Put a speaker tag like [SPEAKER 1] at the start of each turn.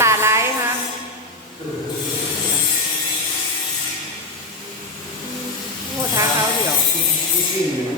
[SPEAKER 1] ตาไรฮะ
[SPEAKER 2] โอ้ท้า
[SPEAKER 1] เขาเดี๋
[SPEAKER 2] ยว